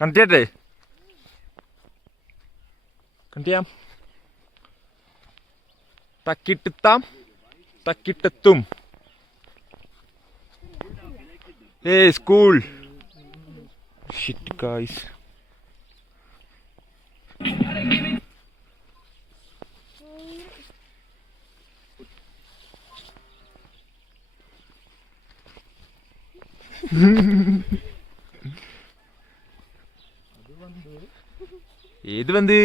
കണ്ടിട്ടെ കണ്ടിയാം തക്കിട്ടെത്താം തക്കിട്ടെത്തും. Hey, school. Shit, guys. ഏത് വന്ന്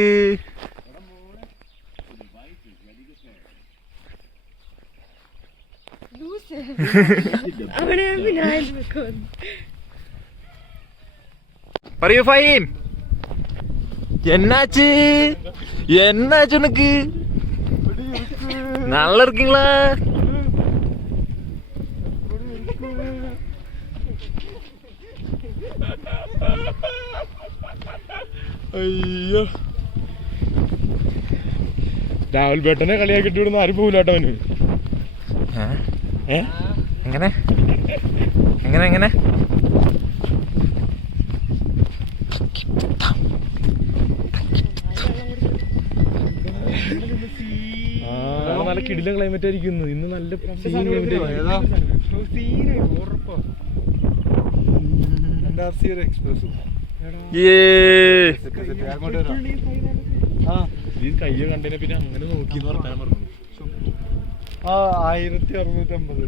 പറയൂ ഫൈം. என்னாச்சு என்னாச்சு உனக்கு? நல்லா இருக்கீங்களா? അയ്യോ രാഹുൽ ബേട്ടനെ കളിയാക്കിട്ട് വിടുന്ന ആരും പോകില്ലാട്ടവന്. എങ്ങനെ എങ്ങനെ എങ്ങനെ നല്ല കിടിലൻ ക്ലൈമറ്റ് ആയിരിക്കും ഇന്ന്. നല്ല കയ്യ കണ്ടതിനെ പിന്നെ അങ്ങനെ നോക്കിന്ന് പറഞ്ഞാൽ പറഞ്ഞു. 1650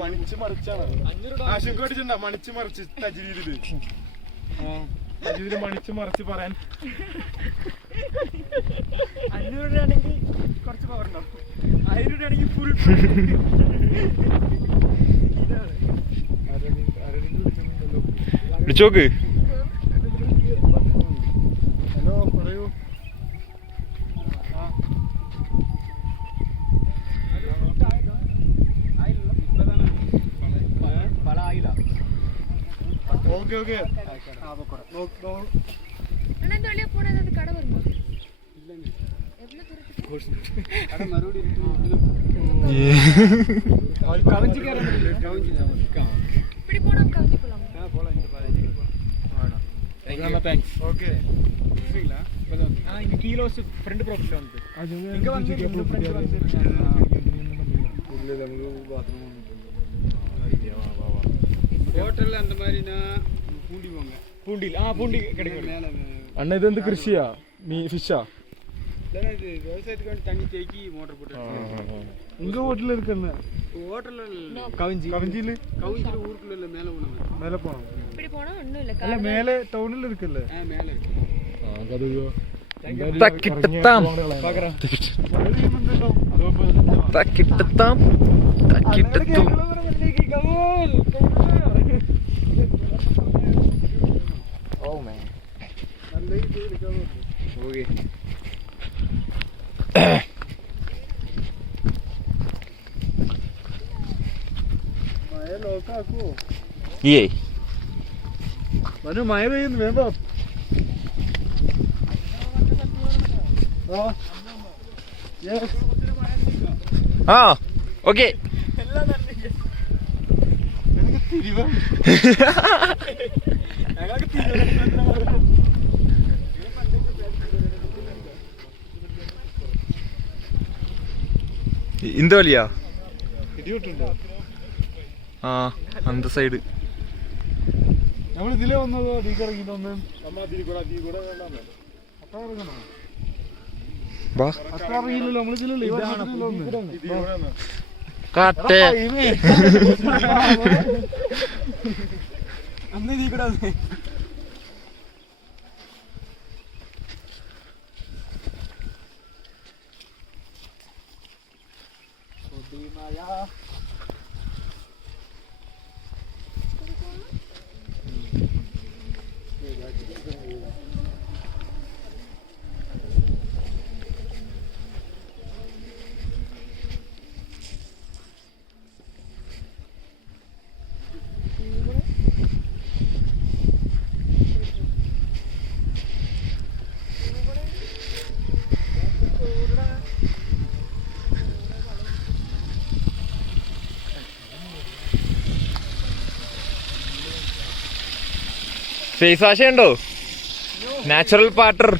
മണിച്ച് മറിച്ചാണ് ആശുക്കാടിച്ചുണ്ടാ. മണിച്ച് മറിച്ച് തജ്വീദില് മണിച്ച് മറിച്ച് പറയാൻ 500 രൂപയാണെങ്കിൽ കുറച്ച് പവർ ഉണ്ടാവും. 1000 രൂപയാണെങ്കിൽ ഫുൾ. വിളിച്ചോക്ക്. ഹലോ പറയൂ. ഓക്കെ ഓക്കെ ഫ്രണ്ട് പ്രോഫിറ്റ് ஹோட்டல்ல அந்த மாதிரினா பூண்டி போங்க. பூண்டில் பூண்டி கிடைக்கும். அண்ணா இது வந்து கிருஷியா மீ ஃபிஷ்ஷா? இல்ல இது விவசாயத்துக்கு வேண்டி தண்ணி தேக்கி மோட்டர் போட்டு. உங்க ஹோட்டல்ல இருக்குன்னா ஹோட்டல்ல கவிஞ்சில ஊருக்குள்ள இல்ல மேல போணும். இப்படி போனா ஒண்ணும் இல்ல. இல்ல மேலே டவுன்ல இருக்குல்ல. மேலே இருக்கு. கதுவோ തക്കിട്ടെത്താം തക്കിട്ടെത്താം തക്കിട്ടെത്തും. Oh man. Okay. Maya loka ko. Ye. Manu Maya in member. Oh. Yes. Ah. Okay. இந்த வழியா? ആ അന്ത സൈഡ് നമ്മൾ ഇതിലേ വന്നത്. ഇറങ്ങിട്ടൊന്ന് അറിയില്ലല്ലോ നമ്മൾ ഇതിലല്ലേ കാട്ടെ അന്ന് ഇതിൽ കൂടെ ഫേസ് വാഷ് ഉണ്ടോ? Natural water.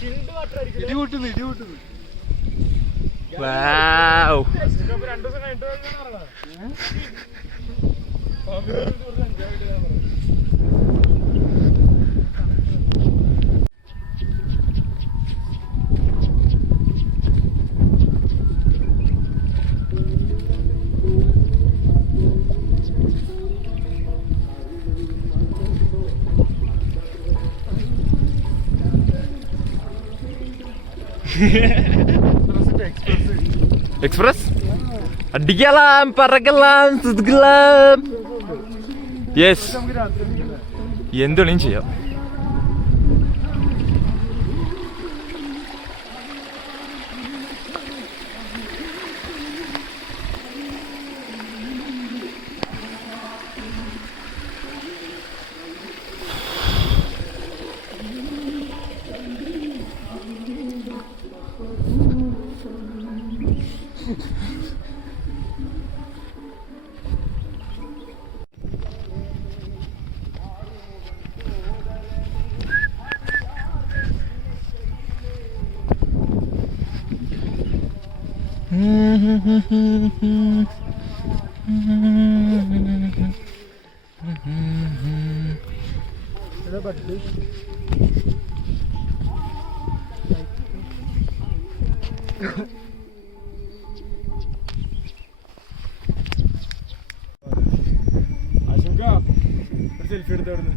വാവ്. എക്സ്പ്രസ് അടിக்கலாம் പറக்கலாம் സുഖിக்கலாம். യെസ്, എന്തും ചെയ്യാം. സെൽഫി എടുത്തവിടുന്ന്.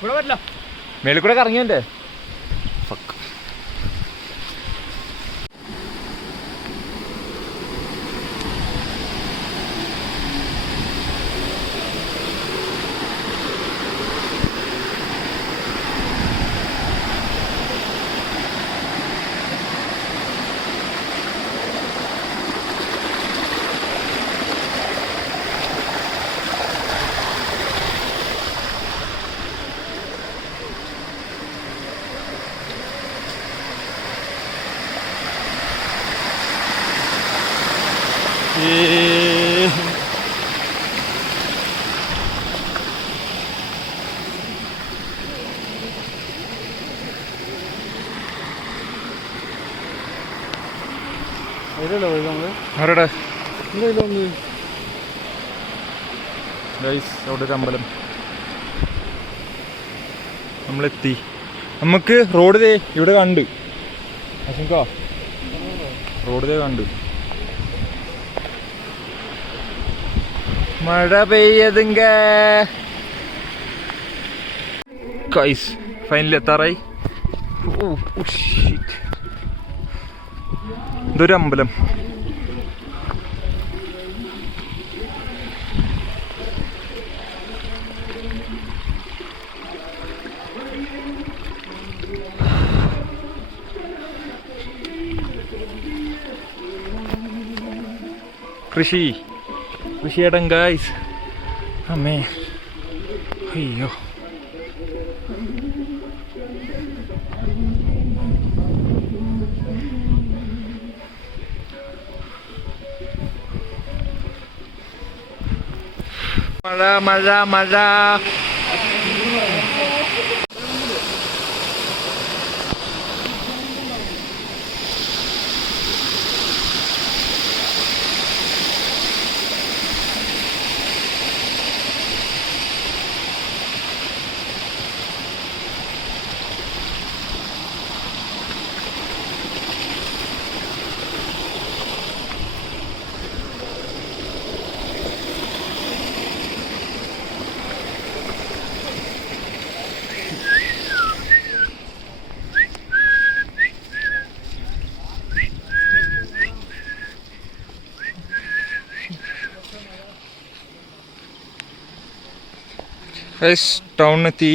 ഇവിടെ പറ്റില്ല, മേളിൽ കൂടെ കറങ്ങിയല്ലേ. ആരുടെ അവിടെ ഒരു അമ്പലം. നമ്മളെത്തി. നമുക്ക് റോഡ് ദേ ഇവിടെ കണ്ട്. റോഡ് ദേ കണ്ട്. മഴ പെയ്യതുങ്ക. ഗൈസ് ഫൈനലി എത്താറായി. ഇതൊരു അമ്പലം. കൃഷിയിടം ഗൈസ്. അമ്മേ അയ്യോ. മഴ മഴ മഴ. ടൗണിലെത്തി.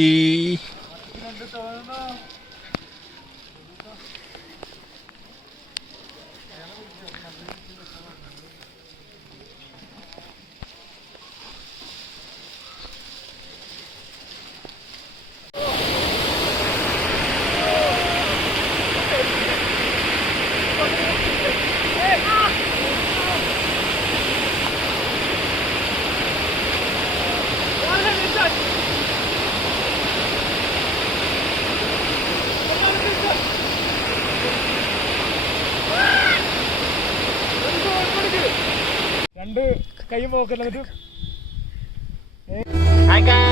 രണ്ട് കൈ പോക്കല്ല. Hi guys.